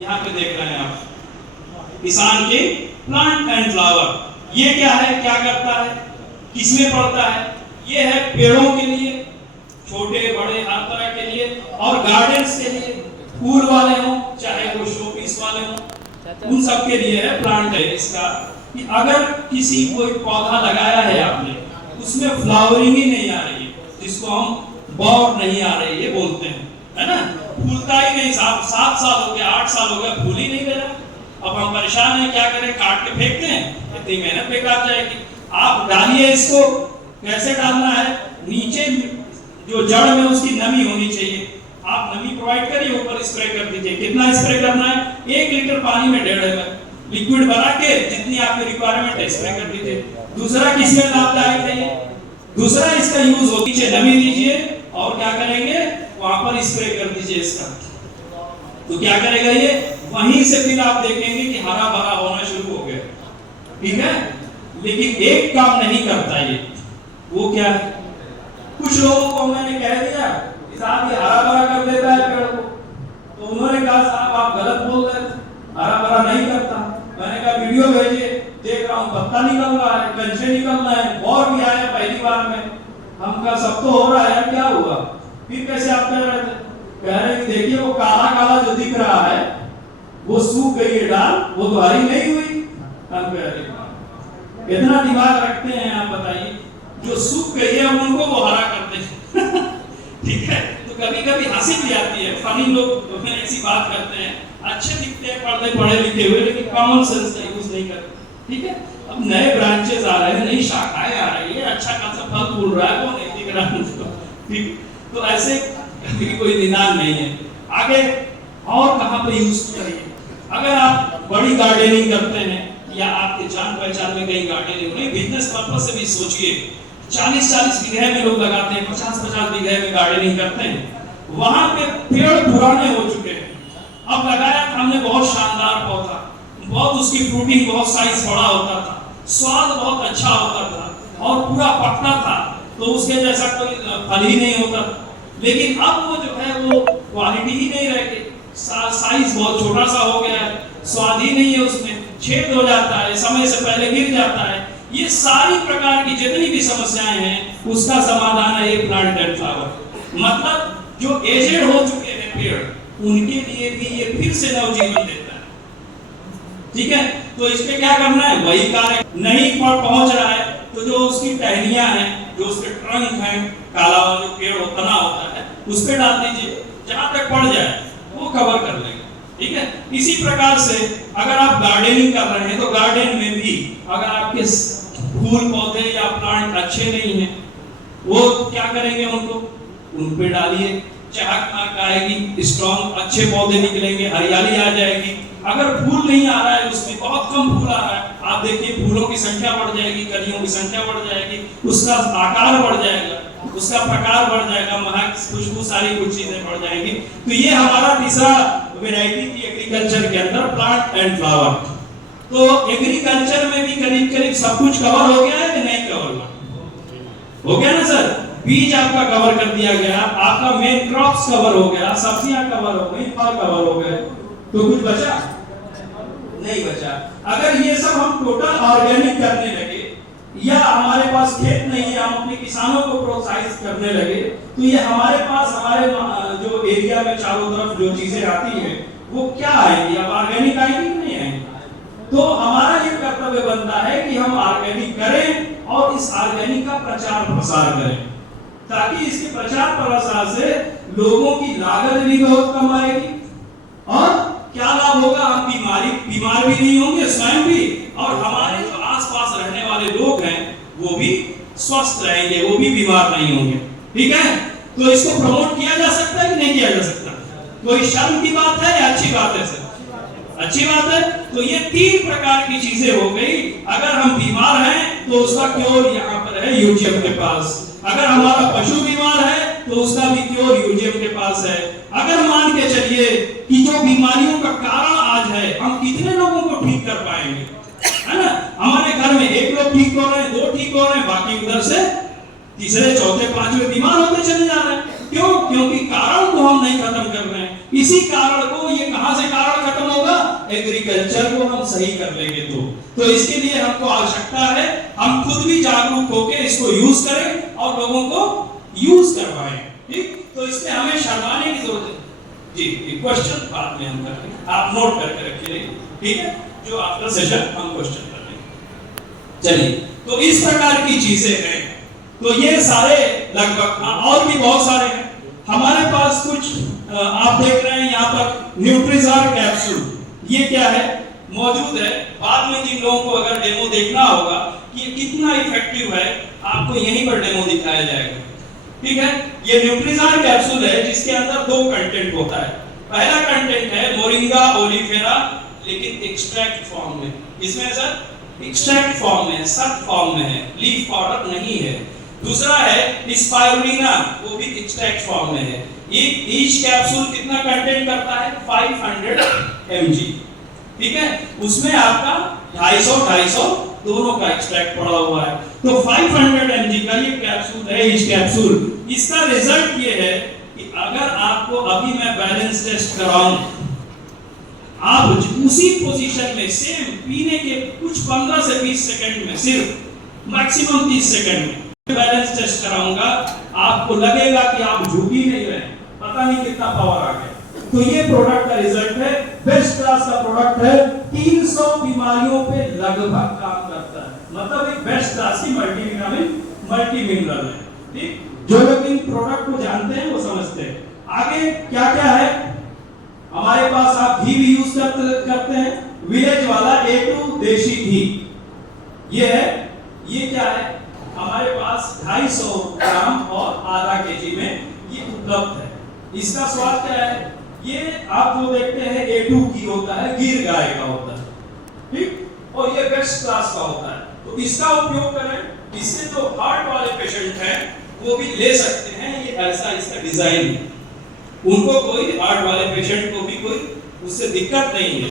यहाँ पे देख रहे हैं आप किसान के प्लांट एंड फ्लावर। ये क्या है, क्या करता है, किसमें पड़ता है? ये है पेड़ों के लिए, छोटे बड़े हर तरह के लिए, और गार्डन्स के लिए, फूल वाले हों चाहे वो शो पीस वाले हों, उन सब के लिए है। प्लांट है इसका कि अगर किसी कोई पौधा लगाया है आपने, उसमें फ्लावरिंग ही नहीं आ रही है, जिसको हम बॉड नहीं आ रही है बोलते हैं, है ना, फूलता ही नहीं, 7 साल हो गया, 8 साल हो गया, फूल ही नहीं दे रहा। अब हम परेशान हैं, क्या करें, काट के फेंकते हैं, इतनी मेहनत बेकार जाएगी। आप डालिए इसको, कैसे डालना है, नीचे जो जड़ में उसकी नमी होनी चाहिए, आप नमी प्रोवाइड करिए, ऊपर स्प्रे कर दीजिए। कितना स्प्रे करना है? 1 लीटर पानी में 1.5 ml लिक्विड बना के जितनी आपकी रिक्वायरमेंट है स्प्रे कर दीजिए। दूसरा किसमें लाभदायक है ये? दूसरा इसका यूज हो, नीचे नमी दीजिए और क्या करेंगे, वहां पर स्प्रे कर दीजिए इसका, तो क्या करेगा ये, वहीं से फिर आप देखेंगे कि हरा भरा होना शुरू हो गया, ठीक है। लेकिन एक काम नहीं करता ये, वो क्या है, कुछ लोगों को मैंने कह दिया साहब ये हरा भरा कर देता है पेड़ को, तो उन्होंने कहा साहब आप गलत बोल रहे थे, हरा भरा नहीं करता। मैंने कहा वीडियो भेजिए, देख रहा हूँ पत्ता निकल रहा है, कंचे निकल रहे हैं, और भी आया पहली बार में। हम कहा सब तो हो रहा है, क्या हुआ? फिर कैसे आप कह रहे थे? कह रहे कि देखिए वो काला काला जो दिख रहा है वो सूख गई है डाल, वो तो हरी नहीं हुई। हम कह रहे कितना दिमाग रखते हैं आप बताइए, जो सूख गई है उनको वो हरा करते हैं ठीक है। तो कभी कभी हंसी भी आती है, फनी लोग ऐसी बात करते हैं, अच्छे दिखते हैं पढ़े लिखे हुए, लेकिन कॉमन सेंस का यूज नहीं करते, ठीक है। अब नए ब्रांचेस आ रहे हैं, नई शाखाएं आ रही है, अच्छा खासा फल फूल रहा है, वो नहीं दिख रहा, ठीक। तो ऐसे कभी कोई निदान नहीं है। आगे और कहां पे यूज करिए, अगर आप बड़ी गार्डनिंग करते हैं या आपके जान पहचान में कहीं गार्डनिंग नहीं, बिजनेस पर्पस से भी सोचिए, 40-40 बीघे में लोग लगाते हैं, 50-50 बीघे में गार्डनिंग करते हैं, वहां पे पेड़ पुराने हो चुके हैं। अब लगाया था हमने बहुत शानदार पौधा, बहुत उसकी फ्रूटिंग बहुत साइज बड़ा होता था, स्वाद बहुत अच्छा होता था और पूरा पकता था, तो उसके जैसा कोई फल ही नहीं होता। लेकिन अब वो जो है वो क्वालिटी ही नहीं रह गई, साइज बहुत छोटा सा हो गया है, स्वाद ही नहीं है उसमें, छेद हो जाता है, समय से पहले गिर जाता है। ये सारी प्रकार की जितनी भी समस्याएं हैं उसका समाधान है ये प्लांट एंड फ्लावर। मतलब जो एजेड हो चुके हैं पेड़, उनके लिए भी ये फिर से नवजीवन देता है, ठीक है। तो इस पे क्या करना है, वही कार्य नहीं पहुंच रहा है तो जो उसकी टहनियां हैं, जो उसके ट्रंक हैं, काला वाला जो पेड़ तना होता है, उस पे डाल दीजिए, जहां तक पड़ जाए वो कवर कर लेगा, ठीक है। इसी प्रकार से अगर आप गार्डनिंग कर रहे हैं तो गार्डन में भी अगर आपके फूल पौधे या प्लांट अच्छे नहीं हैं, वो क्या करेंगे, उनको उन पे डालिए, चहक महक आएगी, स्ट्रॉन्ग अच्छे पौधे निकलेंगे, हरियाली आ जाएगी। अगर फूल नहीं आ रहा है, उसमें बहुत कम फूल आ रहा है, आप देखिए फूलों की संख्या बढ़ जाएगी, कलियों की संख्या बढ़ जाएगी, उसका आकार बढ़ जाएगा, उसका प्रकार बढ़ जाएगा, महक खुशबू सारी कुछ चीजें बढ़ जाएंगी। तो ये हमारा तीसरा वैरायटी थी एग्रीकल्चर के अंदर, प्लांट एंड फ्लावर। तो एग्रीकल्चर में भी करीब करीब सब कुछ कवर हो गया है कि नहीं कवर हो गया ना सर? बीज आपका कवर कर दिया गया, आपका मेन क्रॉप्स कवर हो गया, सब्जियां कवर हो गई, फल कवर हो गए, तो कुछ बचा नहीं बचा। अगर ये सब हम टोटल ऑर्गेनिक करने लगे या हमारे पास खेत नहीं है, हम अपने किसानों को प्रोत्साहित करने लगे, तो ये हमारे पास हमारे जो एरिया में चारों तरफ जो चीजें आती है वो क्या आएगी, अब ऑर्गेनिक आएगी नहीं आएगी। तो हमारा ये कर्तव्य बनता है कि हम ऑर्गेनिक करें और इस ऑर्गेनिक का प्रचार प्रसार करें, ताकि इसके प्रचार प्रसार से लोगों की लागत भी बहुत कम आएगी और क्या लाभ होगा, हम बीमार भी नहीं होंगे स्वयं भी, और हमारे जो आसपास रहने वाले लोग हैं वो भी स्वस्थ रहेंगे, वो भी बीमार नहीं होंगे, ठीक है। तो इसको प्रमोट किया जा सकता है कि नहीं किया जा सकता? कोई शर्म की बात है या अच्छी बात है सर? अच्छी बात है। तो ये 3 प्रकार की चीजें हो गई। अगर हम बीमार हैं तो उसका क्योर यहाँ पर है यूजीएम के पास, अगर हमारा पशु बीमार है तो उसका भी क्योर यूजीएम के पास है। अगर मान के चलिए कि जो बीमारियों का कारण आज है, हम कितने लोगों को ठीक कर पाएंगे, है ना? हमारे घर में 1 लोग ठीक हो रहे हैं, 2 ठीक हो रहे हैं, बाकी उधर से तीसरे चौथे पांचवे बीमार होते चले जा रहे हैं। क्यों? क्योंकि कारण को हम नहीं खत्म कर रहे हैं। इसी कारण को, ये कहां से कारण खत्म एग्रीकल्चर को हम सही कर लेंगे। तो इसके लिए हमको आवश्यकता है हम खुद भी जागरूक होकर इसको यूज करें और लोगों को यूज करवाएं। ठीक, तो इसमें हमें शर्माने की जरूरत है। जी, क्वेश्चन बाद में हम करेंगे, आप नोट करके रखिए, ठीक है, जो आफ्टर सेशन हम क्वेश्चन कर लेंगे। चलिए, तो इस प्रकार की चीजें हैं। तो ये सारे लगभग और भी बहुत सारे हैं हमारे पास। कुछ आप देख रहे हैं यहाँ पर न्यूट्रीजार कैप्सूल, ये क्या है, मौजूद है। बाद में जिन लोगों को अगर डेमो देखना होगा कि ये कितना इफेक्टिव है, आपको यहीं पर डेमो दिखाया जाएगा। ठीक है, ये न्यूट्रीजार कैप्सूल है जिसके अंदर 2 कंटेंट होता है। पहला कंटेंट है मोरिंगा ओलिफेरा, लेकिन एक्सट्रैक्ट फॉर्म में। इसमें सर एक्सट्रैक्ट फॉर्म में, सख्त फॉर्म में है, लीफ पाउडर नहीं है। दूसरा है स्पाइरुलिना, वो भी एक्सट्रैक्ट फॉर्म में है। ईच कैप्सूल कितना कंटेंट करता है, 500 mg। ठीक है, उसमें आपका 250 दोनों का एक्सट्रैक्ट पड़ा हुआ है। तो 500 mg का ये कैप्सूल है, ईच कैप्सूल। इसका रिजल्ट ये है कि अगर आपको अभी मैं बैलेंस टेस्ट कराऊं, आप उसी पोजीशन में सेम पीने के कुछ 15 से 20 सेकंड में, सिर्फ मैक्सिमम 30 सेकंड में बैलेंस टेस्ट कराऊंगा, आपको लगेगा कि आप झूठ ही नहीं रहे, पता नहीं कितना पावर आ गया। तो ये प्रोडक्ट का रिजल्ट है, बेस्ट क्लास का प्रोडक्ट है, 300 बीमारियों पे लगभग काम करता है। मतलब एक बेस्ट क्लास की मल्टीविटामिन मल्टी मिनरल है। ठीक, जो लोग इन प्रोडक्ट को जानते हैं वो समझते हैं। आगे क्या क्या है हमारे पास, आप घी भी यूज करते हैं, विलेज वाला A2 देशी घी, ये है। ये क्या है, हमारे पास 250 ग्राम और आधा केजी में ये उपलब्ध है। इसका स्वाद क्या है, ये आप जो देखते हैं A2 घी होता है, गिर गाय का होता है। ठीक, और ये बेस्ट क्लास का होता है। तो इसका उपयोग करें। इससे जो हार्ट वाले पेशेंट हैं वो भी ले सकते हैं, ये ऐसा इसका डिजाइन है। उनको कोई हार्ट वाले पेशेंट को भी कोई उससे दिक्कत नहीं है।